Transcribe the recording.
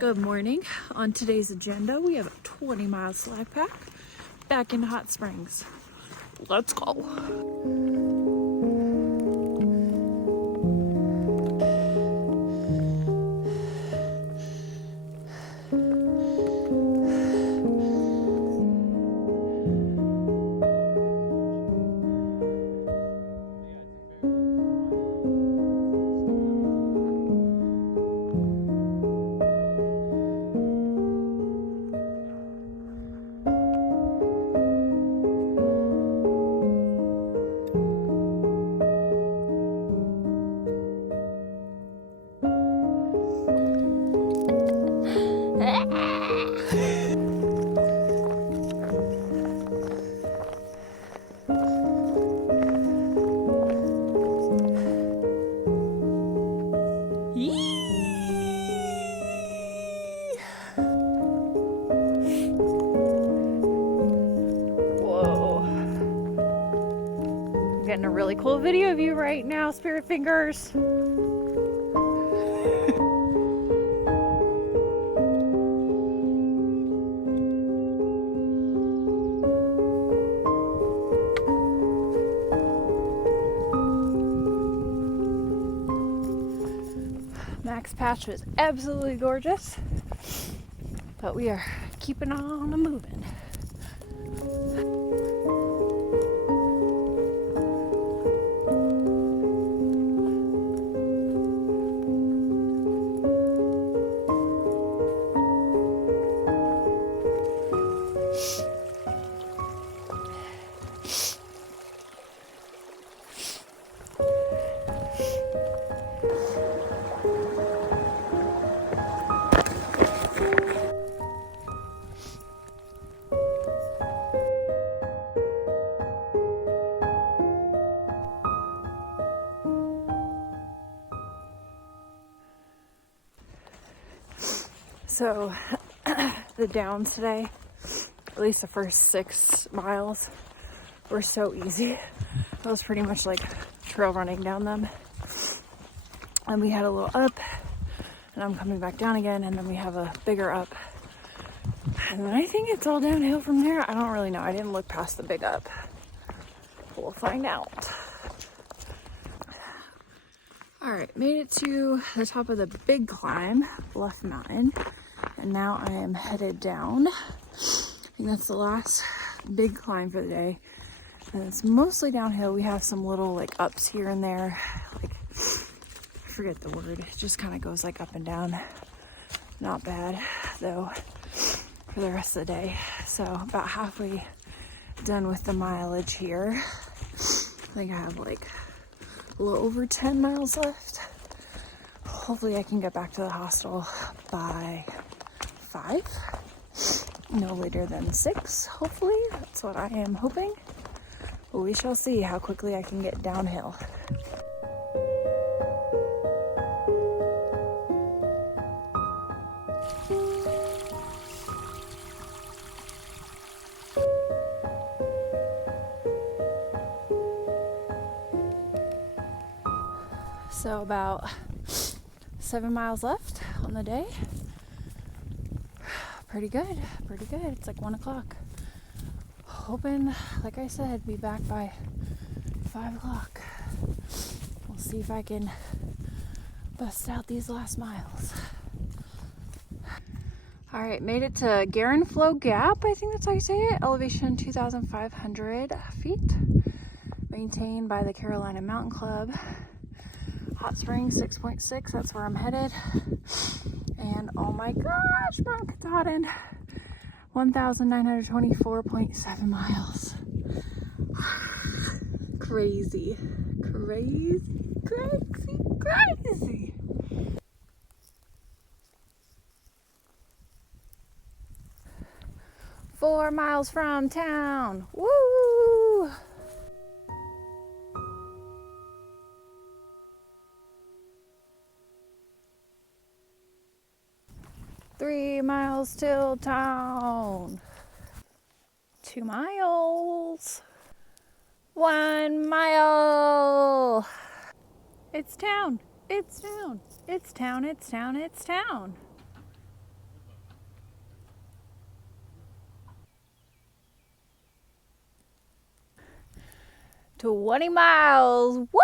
Good morning. On today's agenda, we have a 20-mile slack pack back into Hot Springs. Let's go. Getting a really cool video of you right now, Spirit Fingers. Max Patch was absolutely gorgeous, but we are keeping on moving. So the downs today, at least the first 6 miles, were so easy. I was pretty much like trail running down them. And we had a little up, and I'm coming back down again, and then we have a bigger up. And then I think it's all downhill from there. I don't really know. I didn't look past the big up. We'll find out. All right, made it to the top of the big climb, Bluff Mountain. And now I am headed down. I think that's the last big climb for the day. And it's mostly downhill. We have some little like ups here and there. Like, I forget the word. It just kind of goes like up and down. Not bad though for the rest of the day. So about halfway done with the mileage here. I think I have like a little over 10 miles left. Hopefully I can get back to the hostel by 5, no later than 6, hopefully. That's what I am hoping. But we shall see how quickly I can get downhill. So about 7 miles left on the day. Pretty good, pretty good. It's like 1 o'clock. Hoping, like I said, be back by 5 o'clock. We'll see if I can bust out these last miles. All right, made it to Garin Flow Gap. I think that's how you say it. Elevation 2,500 feet. Maintained by the Carolina Mountain Club. Hot Springs 6.6, that's where I'm headed. And oh my gosh, Mount Katahdin, 1,924.7 miles. Crazy, crazy, crazy, crazy. Four miles from town, woo! 3 miles till town. 2 miles. 1 mile. It's town. It's town. It's town. It's town. It's town. 20 miles. Woo!